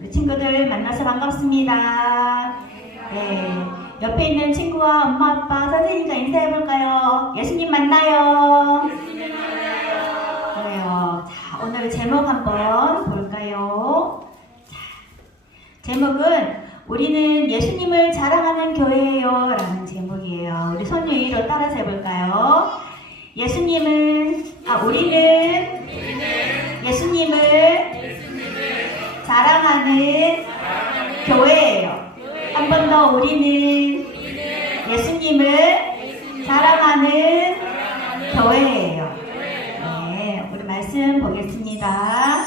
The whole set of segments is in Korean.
우리 친구들 만나서 반갑습니다. 네, 옆에 있는 친구와 엄마, 아빠, 선생님과 인사해볼까요? 예수님 만나요. 그래요. 자, 오늘 제목 한번 볼까요? 자, 제목은 우리는 예수님을 자랑하는 교회예요 라는 제목이에요. 우리 손 위로 따라서 해볼까요? 우리는 예수님을 자랑하는 교회예요. 한 번 더, 우리는 예수님을 자랑하는 교회예요. 네, 우리 말씀 보겠습니다.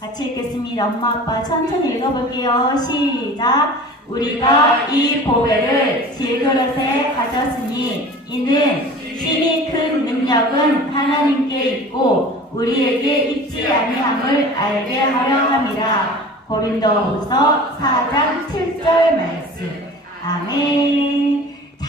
같이 읽겠습니다. 엄마, 아빠 천천히 읽어볼게요. 시작! 우리가 이 보배를 질그릇에 가졌으니 이는 심히 큰 능력은 하나님께 있고 우리에게 있지 아니함을 알게 하려 함이라. 고린도후서 4장 7절 말씀. 아멘. 자,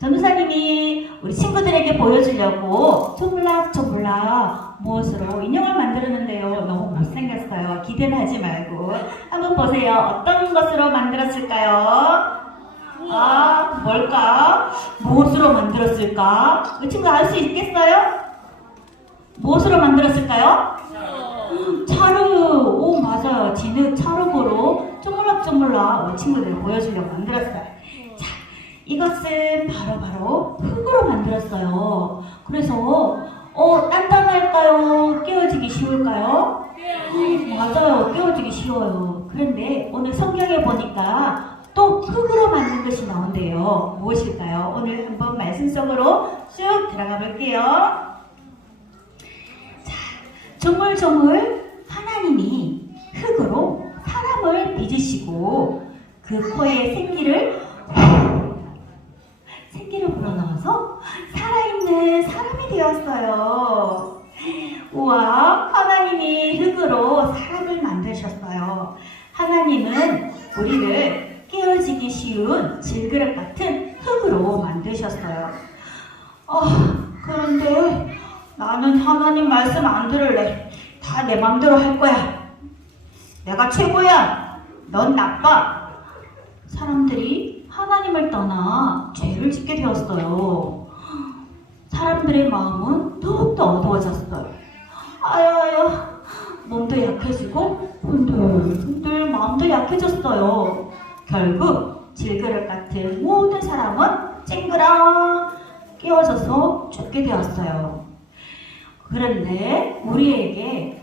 전도사님이 우리 친구들에게 보여주려고 조물락조물락 무엇으로 인형을 만들었는데요. 너무 못생겼어요. 기대는 하지 말고 한번 보세요. 어떤 것으로 만들었을까요? 뭘까? 무엇으로 만들었을까? 그 친구 알 수 있겠어요? 무엇으로 만들었을까요? 차르. 오, 맞아요. 진흙 차르고로 쪼물락쪼물락 우리 친구들 보여주려고 만들었어요. 자, 이것은 바로 흙으로 만들었어요. 그래서 단단할까요? 깨어지기 쉬울까요? 맞아요. 깨어지기 쉬워요. 그런데 오늘 성경에 보니까 또 흙으로 만든 것이 나온대요. 무엇일까요? 오늘 한번 말씀 속으로 쭉 들어가 볼게요. 자, 조물조물 하나님이 흙으로 사람을 빚으시고 그 코에 생기를 불어넣어서 살아있는 사람이 되었어요. 우와, 하나님이 흙으로 사람을 만드셨어요. 하나님은 우리를 깨어지기 쉬운 질그릇 같은 흙으로 만드셨어요. 그런데 나는 하나님 말씀 안 들을래. 다 내 맘대로 할 거야. 내가 최고야. 넌 나빠. 사람들이 하나님을 떠나 죄를 짓게 되었어요. 사람들의 마음은 더욱더 어두워졌어요. 아야야, 몸도 약해지고 흔들흔들 마음도 약해졌어요. 결국 질그릇 같은 모든 사람은 쨍그랑 깨어져서 죽게 되었어요. 그런데 우리에게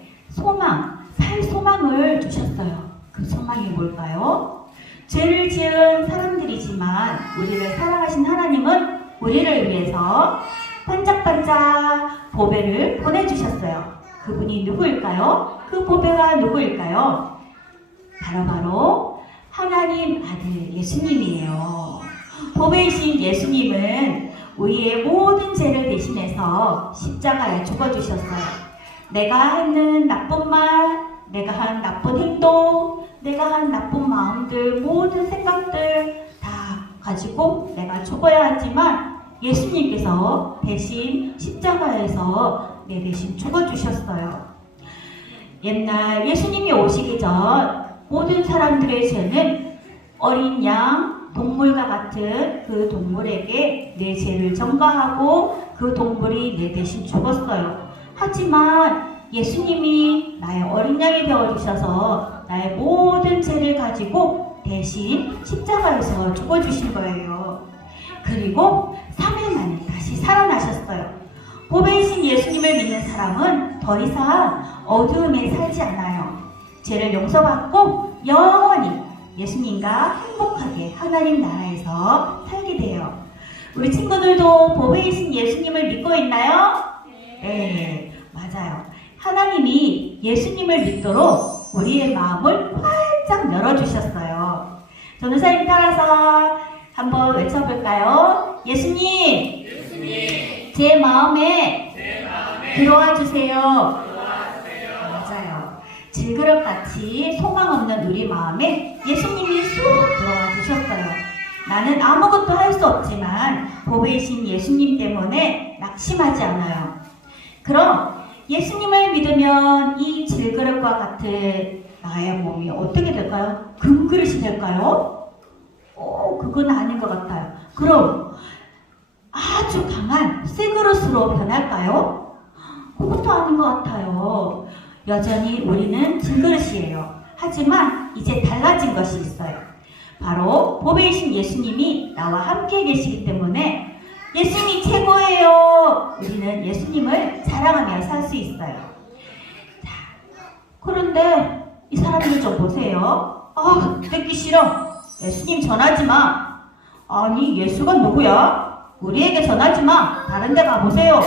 살 소망을 주셨어요. 그 소망이 뭘까요? 죄를 지은 사람들이지만 우리를 사랑하신 하나님은 우리를 위해서 반짝반짝 보배를 보내주셨어요. 그분이 누구일까요? 그 보배가 누구일까요? 바로 하나님 아들 예수님이에요. 보배이신 예수님은 우리의 모든 죄를 대신해서 십자가에 죽어주셨어요. 내가 하는 나쁜 말, 내가 한 나쁜 행동, 내가 한 나쁜 마음들, 모든 생각들 다 가지고 내가 죽어야 하지만 예수님께서 대신 십자가에서 내 대신 죽어주셨어요. 옛날 예수님이 오시기 전 모든 사람들의 죄는 어린 양, 동물과 같은 그 동물에게 내 죄를 전가하고 그 동물이 내 대신 죽었어요. 하지만 예수님이 나의 어린 양이 되어주셔서 나의 모든 죄를 가지고 대신 십자가에서 죽어주신 거예요. 그리고 3일 만에 다시 살아나셨어요. 보배이신 예수님을 믿는 사람은 더 이상 어두움에 살지 않아요. 죄를 용서받고 영원히 예수님과 행복하게 하나님 나라에서 살게 돼요. 우리 친구들도 보배이신 예수님을 믿고 있나요? 네, 맞아요. 하나님이 예수님을 믿도록 우리의 마음을 활짝 열어주셨어요. 전도사님 따라서 한번 외쳐볼까요? 예수님, 제 마음에 들어와 주세요. 맞아요. 질그릇같이 소망 없는 우리 마음에 예수님이 쑥 들어와 주셨어요. 나는 아무것도 할 수 없지만 보배이신 예수님 때문에 낙심하지 않아요. 그럼 예수님을 믿으면 이 질그릇과 같은 나의 몸이 어떻게 될까요? 금그릇이 될까요? 그건 아닌 것 같아요. 그럼 아주 강한 쇠그릇으로 변할까요? 그것도 아닌 것 같아요. 여전히 우리는 질그릇이에요. 하지만 이제 달라진 것이 있어요. 바로 보배이신 예수님이 나와 함께 계시기 때문에 예수님이 최고예요. 우리는 예수님을 자랑하며 살 수 있어요. 자, 그런데 이 사람들 좀 보세요. 듣기 싫어. 예수님 전하지 마. 아니, 예수가 누구야? 우리에게 전하지 마. 다른 데 가보세요.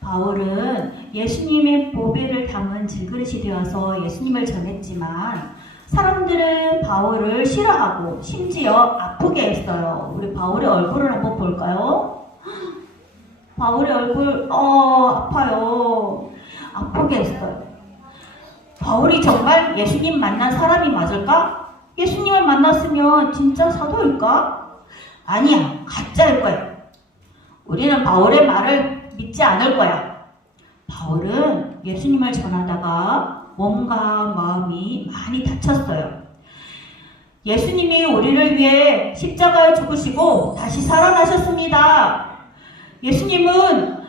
바울은 예수님의 보배를 담은 질그릇이 되어서 예수님을 전했지만 사람들은 바울을 싫어하고 심지어 아프게 했어요. 우리 바울의 얼굴을 한번 볼까요? 바울의 얼굴 아파요. 아프게 했어요. 바울이 정말 예수님 만난 사람이 맞을까? 예수님을 만났으면 진짜 사도일까? 아니야, 가짜일 거야. 우리는 바울의 말을 믿지 않을 거야. 바울은 예수님을 전하다가 몸과 마음이 많이 다쳤어요. 예수님이 우리를 위해 십자가에 죽으시고 다시 살아나셨습니다. 예수님은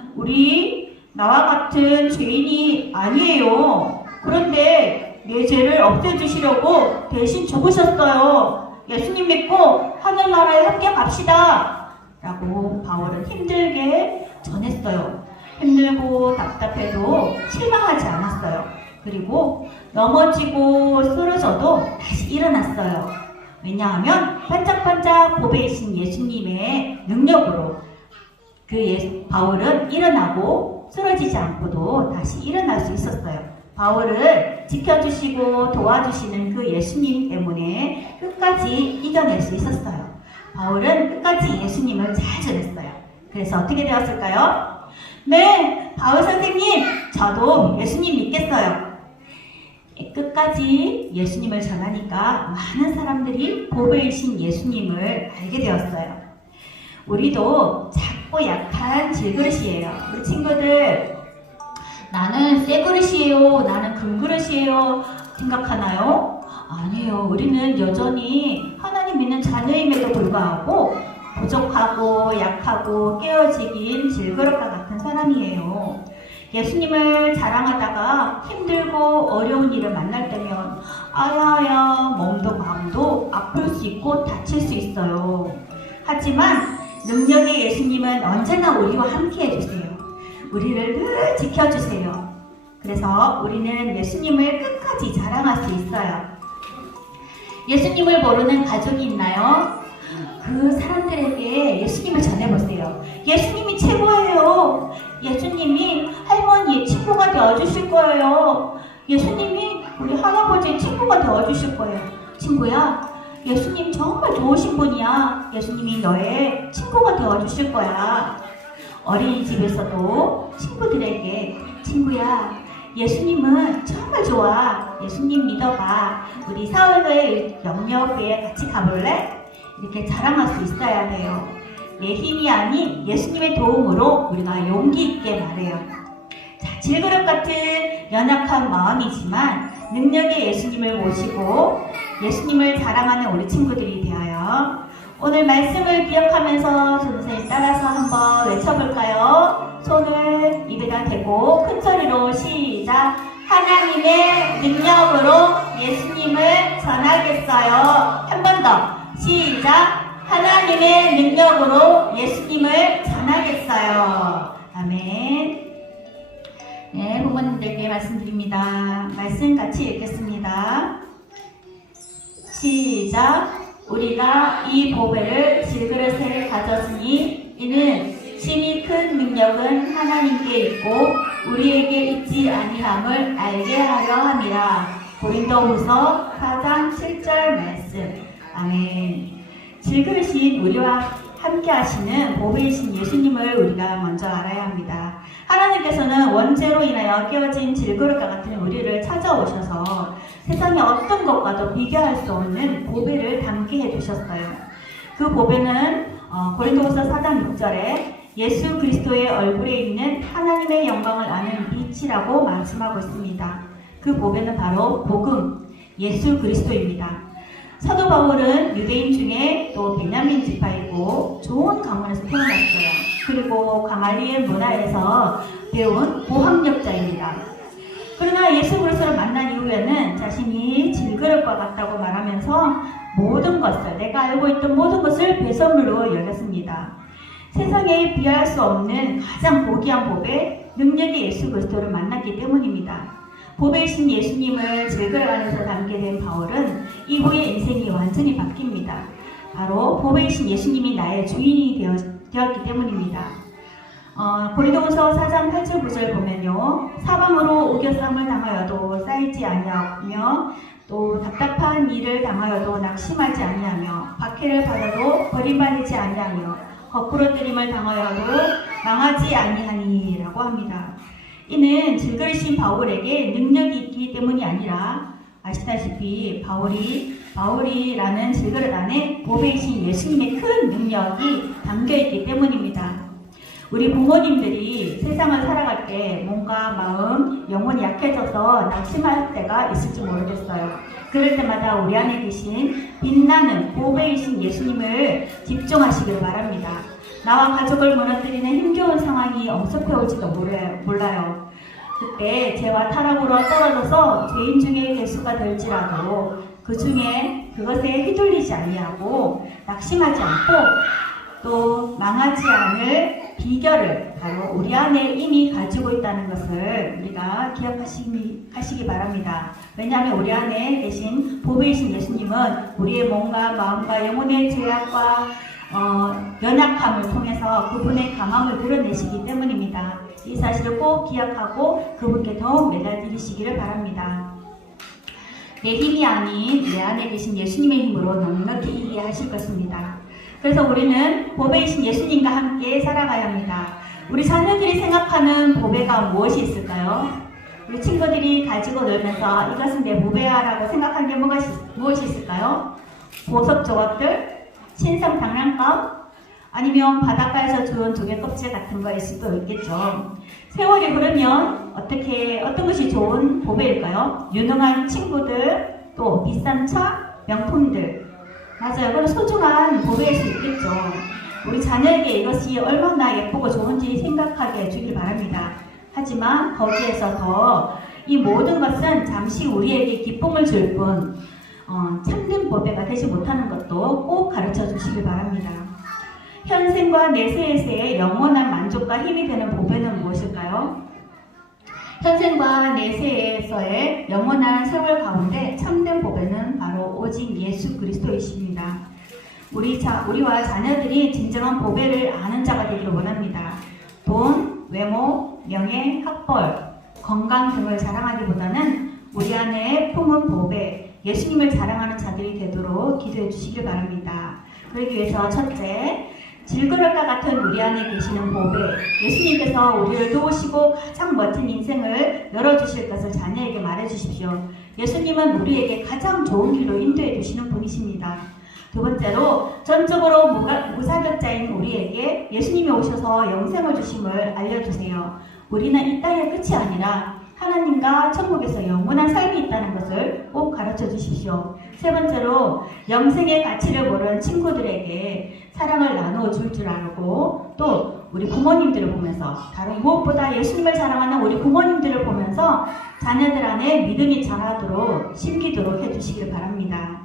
나와 같은 죄인이 아니에요. 그런데 내 죄를 없애주시려고 대신 죽으셨어요. 예수님 믿고 하늘나라에 함께 갑시다. 라고 바울은 힘들게 전했어요. 힘들고 답답해도 실망하지 않았어요. 그리고 넘어지고 쓰러져도 다시 일어났어요. 왜냐하면 반짝반짝 보배이신 예수님의 능력으로 바울은 일어나고 쓰러지지 않고도 다시 일어날 수 있었어요. 바울을 지켜주시고 도와주시는 그 예수님 때문에 끝까지 이겨낼 수 있었어요. 바울은 끝까지 예수님을 잘 전했어요. 그래서 어떻게 되었을까요? 네, 바울 선생님, 저도 예수님 믿겠어요. 끝까지 예수님을 전하니까 많은 사람들이 보배이신 예수님을 알게 되었어요. 우리도 작고 약한 질그릇이에요. 우리 친구들, 나는 쇠그릇이에요, 나는 금그릇이에요 생각하나요? 아니에요. 우리는 여전히 하나님 믿는 자녀임에도 불구하고 부족하고 약하고 깨어지긴 질그릇과 같은 사람이에요. 예수님을 자랑하다가 힘들고 어려운 일을 만날 때면 아야야 몸도 마음도 아플 수 있고 다칠 수 있어요. 하지만 능력의 예수님은 언제나 우리와 함께 해주세요. 우리를 늘 지켜주세요. 그래서 우리는 예수님을 끝까지 자랑할 수 있어요. 예수님을 모르는 가족이 있나요? 그 사람들에게 예수님을 전해보세요. 예수님이 최고예요. 예수님이 할머니의 친구가 되어주실 거예요. 예수님이 우리 할아버지의 친구가 되어주실 거예요. 친구야, 예수님 정말 좋으신 분이야. 예수님이 너의 친구가 되어주실 거야. 어린이집에서도 친구들에게 친구야, 예수님은 정말 좋아. 예수님 믿어봐. 우리 사월교회 영역에 같이 가볼래? 이렇게 자랑할 수 있어야 돼요. 내 힘이 아닌 예수님의 도움으로 우리가 용기 있게 말해요. 자, 질그릇 같은 연약한 마음이지만 능력의 예수님을 모시고 예수님을 자랑하는 우리 친구들이 되어요. 오늘 말씀을 기억하면서 선생님 따라서 한번 외쳐볼까요? 손을 입에다 대고 큰 소리로 시작! 하나님의 능력으로 예수님을 전하겠어요. 한 번 더 시작! 하나님의 능력으로 예수님을 전하겠어요. 아멘. 네, 부모님들께 말씀드립니다. 말씀 같이 읽겠습니다. 시작! 우리가 이 보배를 질그릇에 가졌으니 이는 심히 큰 능력은 하나님께 있고 우리에게 있지 아니함을 알게 하려 함이라. 고린도후서 4장 7절 말씀. 아멘. 질그릇인 우리와 함께 하시는 보배이신 예수님을 우리가 먼저 알아야 합니다. 하나님께서는 원죄로 인하여 깨어진 질그릇과 같은 우리를 찾아오셔서 세상의 어떤 것과도 비교할 수 없는 보배를 담게 해주셨어요. 그 보배는 고린도후서 4장 6절에 예수 그리스도의 얼굴에 있는 하나님의 영광을 아는 빛이라고 말씀하고 있습니다. 그 보배는 바로 복음, 예수 그리스도입니다. 사도 바울은 유대인 중에 또 베냐민 지파이고 좋은 가문에서 태어났어요. 그리고 가말리엘 문화에서 배운 고학력자입니다. 그러나 예수 그리스도를 만난 이후에는 자신이 질그릇과 같다고 말하면서 모든 것을, 내가 알고 있던 모든 것을 배설물로 여겼습니다. 세상에 비할 수 없는 가장 고귀한 보배, 능력의 예수 그리스도를 만났기 때문입니다. 보배이신 예수님을 질그릇 안에서 담게 된 바울은 이후에 인생이 완전히 바뀝니다. 바로 보배이신 예수님이 나의 주인이 되었기 때문입니다. 고린도후서 4장 8절 9절 보면요, 사방으로 우겨쌈을 당하여도 쌓이지 아니하며 또 답답한 일을 당하여도 낙심하지 아니하며 박해를 받아도 버림받지 아니하며 거꾸로 때림을 당하여도 망하지 아니하니라고 합니다. 이는 질그릇인 바울에게 능력이 있기 때문이 아니라 아시다시피 바울이라는 질그릇 안에 보배이신 예수님의 큰 능력이 담겨있기 때문입니다. 우리 부모님들이 세상을 살아갈 때 몸과 마음, 영혼이 약해져서 낙심할 때가 있을지 모르겠어요. 그럴 때마다 우리 안에 계신 빛나는 보배이신 예수님을 집중하시길 바랍니다. 나와 가족을 무너뜨리는 힘겨운 상황이 엄습해 올지도 몰라요. 그때 죄와 타락으로 떨어져서 죄인 중에 개수가 될지라도 그것에 휘둘리지 아니하고 낙심하지 않고 또 망하지 않을 비결을 바로 우리 안에 이미 가지고 있다는 것을 우리가 기억하시기 바랍니다. 왜냐하면 우리 안에 계신 보배이신 예수님은 우리의 몸과 마음과 영혼의 죄악과 연약함을 통해서 그분의 강함을 드러내시기 때문입니다. 이 사실을 꼭 기억하고 그분께 더욱 매달리시기를 바랍니다. 내 힘이 아닌 내 안에 계신 예수님의 힘으로 넉넉히 이기게 하실 것입니다. 그래서 우리는 보배이신 예수님과 함께 살아가야 합니다. 우리 자녀들이 생각하는 보배가 무엇이 있을까요? 우리 친구들이 가지고 놀면서 이것은 내 보배야 라고 생각하는 게 무엇이 있을까요? 보석 조각들? 신상 장난감? 아니면 바닷가에서 주운 조개 껍질 같은 거일 수도 있겠죠. 세월이 흐르면 어떤 것이 좋은 보배일까요? 유능한 친구들, 또 비싼 차, 명품들. 맞아요. 그건 소중한 보배일 수 있겠죠. 우리 자녀에게 이것이 얼마나 예쁘고 좋은지 생각하게 해주길 바랍니다. 하지만 거기에서 더 이 모든 것은 잠시 우리에게 기쁨을 줄 뿐 참된 보배가 되지 못하는 것도 꼭 가르쳐 주시길 바랍니다. 현생과 내세에서의 영원한 만족과 힘이 되는 보배는 무엇일까요? 현생과 내세에서의 영원한 세월 가운데 참된 보배는 바로 오직 예수 그리스도이십니다. 우리와 자녀들이 진정한 보배를 아는 자가 되기를 원합니다. 돈, 외모, 명예, 학벌, 건강 등을 자랑하기보다는 우리 안에 품은 보배, 예수님을 자랑하는 자들이 되도록 기도해 주시길 바랍니다. 그러기 위해서 첫째, 질그릇과 같은 우리 안에 계시는 보배, 예수님께서 우리를 도우시고 가장 멋진 인생을 열어주실 것을 자녀에게 말해주십시오. 예수님은 우리에게 가장 좋은 길로 인도해 주시는 분이십니다. 두 번째로, 전적으로 무사격자인 우리에게 예수님이 오셔서 영생을 주심을 알려주세요. 우리는 이 땅의 끝이 아니라 하나님과 천국에서 영원한 삶이 있다는 것을 꼭 가르쳐 주십시오. 세 번째로, 영생의 가치를 모르는 친구들에게 사랑을 나누어 줄 줄 알고, 또 우리 부모님들을 보면서, 다른 무엇보다 예수님을 사랑하는 우리 부모님들을 보면서 자녀들 안에 믿음이 자라도록 심기도록 해주시길 바랍니다.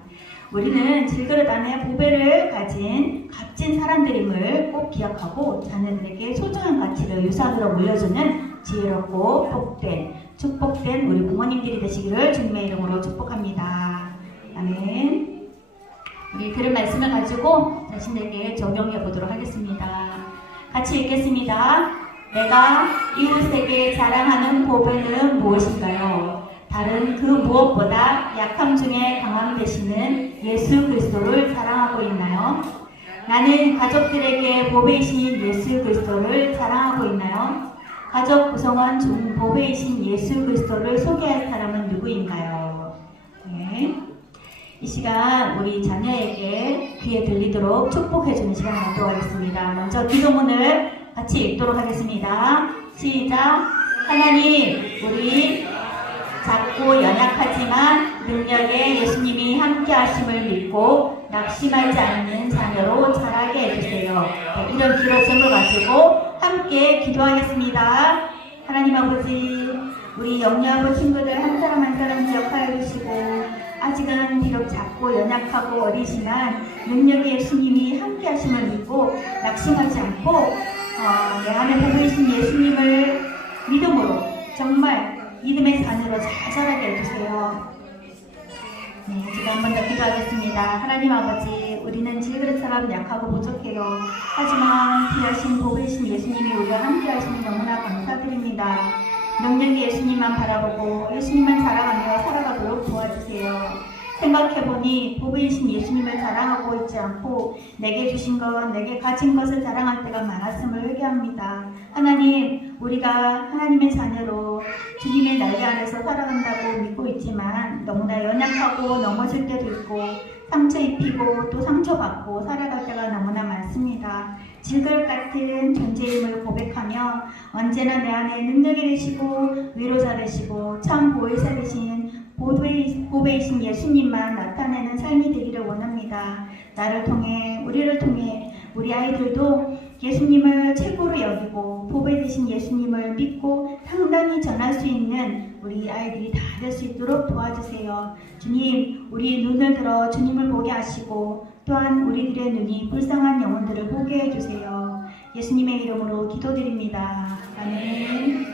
우리는 질그릇 안에 보배를 가진 값진 사람들임을 꼭 기억하고 자녀들에게 소중한 가치를 유산으로 물려주는 지혜롭고 복된, 축복된 우리 부모님들이 되시기를 주님의 이름으로 축복합니다. 아멘. 우리 들은 말씀을 가지고 자신에게 적용해 보도록 하겠습니다. 같이 읽겠습니다. 내가 이웃에게 자랑하는 보배는 무엇인가요? 다른 그 무엇보다 약함 중에 강함 되시는 예수 그리스도를 사랑하고 있나요? 나는 가족들에게 보배이신 예수 그리스도를 사랑하고 있나요? 가족 구성원 중 보배이신 예수 그리스도를 소개할 사람은 누구인가요? 네. 이 시간 우리 자녀에게 귀에 들리도록 축복해주는 시간 갖도록 하겠습니다. 먼저 기도문을 같이 읽도록 하겠습니다. 시작! 하나님, 우리 작고 연약하지만 능력에 예수님이 함께 하심을 믿고 낙심하지 않는 자녀로 자라게 해주세요. 네, 이런 기도점을 가지고 함께 기도하겠습니다. 하나님 아버지, 우리 영유아부 친구들 한 사람 한 사람 기억하여 주시고, 아직은 비록 작고 연약하고 어리지만 능력의 예수님이 함께 하심을 믿고 낙심하지 않고 내 안에 보이신 예수님을 믿음으로 정말 믿음의 자녀로 잘 자라게 해주세요. 네, 제가 한 번 더 기도하겠습니다. 하나님 아버지, 우리는 질그릇처럼 약하고 부족해요. 하지만 귀하신 복이신 예수님이 우리와 함께 하시니 너무나 감사드립니다. 능력의 예수님만 바라보고 예수님만 자랑하며 살아가도록 도와주세요. 생각해보니 복이신 예수님을 자랑하고 있지 않고 내게 주신 것, 내게 가진 것을 자랑할 때가 많았음을 회개합니다. 하나님, 우리가 하나님의 자녀로 주님의 날개 아래서 살아간다고 믿고 있지만 너무나 연약하고 넘어질 때도 있고 상처 입히고 또 상처받고 살아갈 때가 너무나 많습니다. 질그릇 같은 존재임을 고백하며 언제나 내 안에 능력이 되시고 위로자 되시고 참 보혜사 되신 보배이신 예수님만 나타내는 삶이 되기를 원합니다. 나를 통해, 우리를 통해 우리 아이들도 예수님을 최고로 여기고 보배 되신 예수님을 믿고 당당히 전할 수 있는 우리 아이들이 다 될 수 있도록 도와주세요. 주님, 우리 눈을 들어 주님을 보게 하시고 또한 우리들의 눈이 불쌍한 영혼들을 보게 해주세요. 예수님의 이름으로 기도드립니다. 아멘.